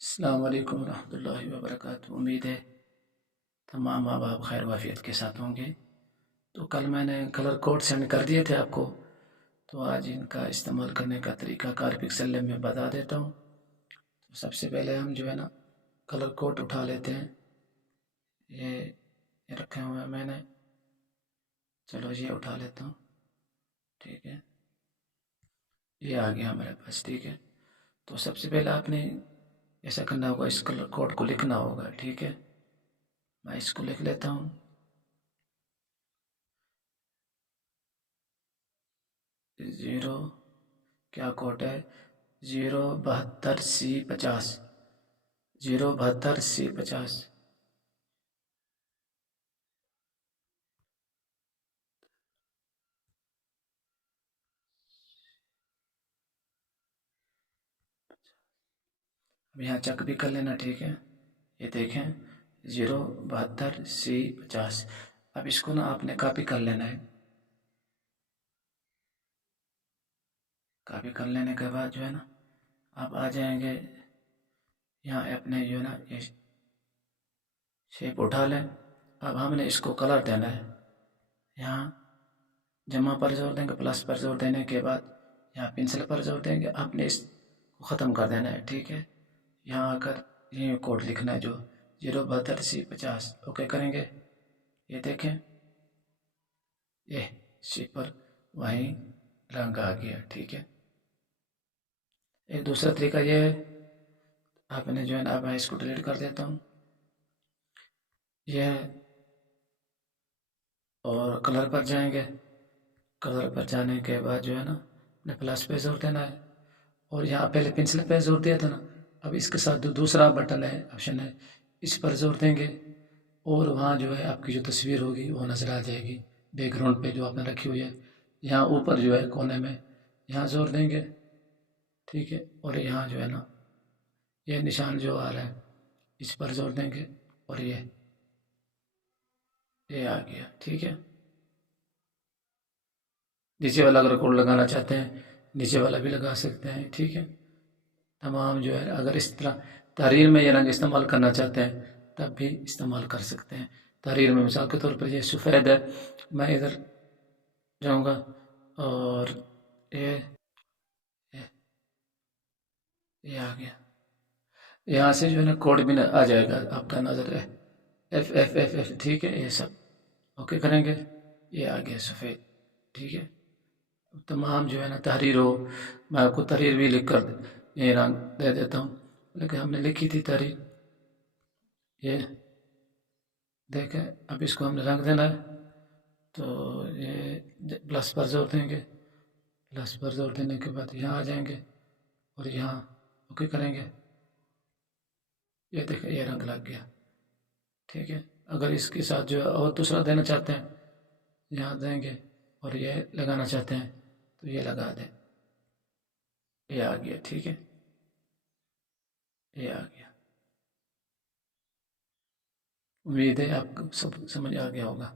السلام علیکم ورحمۃ اللہ وبرکاتہ۔ امید ہے تمام ماں باپ خیر وافیت کے ساتھ ہوں گے۔ تو کل میں نے کلر کوڈ سینڈ کر دیے تھے آپ کو، تو آج ان کا استعمال کرنے کا طریقہ کار پکسل میں بتا دیتا ہوں۔ تو سب سے پہلے ہم جو ہے نا کلر کوڈ اٹھا لیتے ہیں۔ یہ رکھے ہوئے ہیں میں نے، چلو یہ اٹھا لیتا ہوں، ٹھیک ہے، یہ آ گیا ہمارے پاس، ٹھیک ہے۔ تو سب سے پہلے آپ نے ایسا کرنا ہوگا، اس کلر کوڈ کو لکھنا ہوگا، ٹھیک ہے۔ میں اس کو لکھ لیتا ہوں، 0 کیا کوڈ ہے، 072C50، 072C50۔ اب یہاں چیک بھی کر لینا، ٹھیک ہے۔ یہ دیکھیں 072C50۔ اب اس کو نا آپ نے کاپی کر لینا ہے۔ کاپی کر لینے کے بعد جو ہے نا آپ آ جائیں گے یہاں، اپنے جو ہے نا یہ شیپ اٹھا لیں۔ اب ہم نے اس کو کلر دینا ہے، یہاں جمع پر زور دیں گے، پلس پر زور دینے کے بعد یہاں پنسل پر زور دیں گے، آپ نے اس کو ختم کر دینا ہے، ٹھیک ہے۔ یہاں آ کر یہ کوڈ لکھنا ہے جو 072C50، اوکے کریں گے۔ یہ دیکھیں یہ شیپ پر وہیں رنگ آ گیا، ٹھیک ہے۔ ایک دوسرا طریقہ یہ ہے، آپ نے جو ہے نا، اب میں اس کو ڈیلیٹ کر دیتا ہوں، یہ ہے، اور کلر پر جائیں گے۔ کلر پر جانے کے بعد جو ہے نا اپنے پلس پہ زور دینا ہے، اور یہاں پہلے پنسل پہ زور دیا تھا نا، اب اس کے ساتھ دوسرا بٹن ہے، آپشن ہے، اس پر زور دیں گے، اور وہاں جو ہے آپ کی جو تصویر ہوگی وہ نظر آ جائے گی بیک گراؤنڈ پہ جو آپ نے رکھی ہوئی ہے۔ یہاں اوپر جو ہے کونے میں یہاں زور دیں گے، ٹھیک ہے، اور یہاں جو ہے نا یہ نشان جو آ رہا ہے اس پر زور دیں گے، اور یہ آ گیا، ٹھیک ہے۔ نیچے والا اگر کوڈ لگانا چاہتے ہیں نیچے والا بھی لگا سکتے ہیں، ٹھیک ہے۔ تمام جو ہے اگر اس طرح تحریر میں یہ رنگ استعمال کرنا چاہتے ہیں تب بھی استعمال کر سکتے ہیں۔ تحریر میں مثال کے طور پر یہ سفید ہے، میں ادھر جاؤں گا اور یہ آ گیا، یہاں سے جو ہے نا کوڈ بھی آ جائے گا آپ کا نظر ہے، FFFF، ٹھیک ہے۔ یہ سب اوکے کریں گے، یہ آ گیا سفید، ٹھیک ہے۔ تمام جو ہے نا تحریر ہو، میں آپ کو تحریر بھی لکھ کر یہ رنگ دے دیتا ہوں، لیکن ہم نے لکھی تھی تحریر، یہ دیکھیں۔ اب اس کو ہم نے رنگ دینا ہے، تو یہ پلس پر زور دیں گے، پلس پر زور دینے کے بعد یہاں آ جائیں گے اور یہاں اوکے کریں گے، یہ دیکھیں یہ رنگ لگ گیا، ٹھیک ہے۔ اگر اس کے ساتھ جو ہے اور دوسرا دینا چاہتے ہیں یہاں دیں گے، اور یہ لگانا چاہتے ہیں تو یہ لگا دیں، یہ آ گیا، ٹھیک ہے، یہ آ گیا۔ امید ہے آپ کو سب سمجھ آ گیا ہوگا۔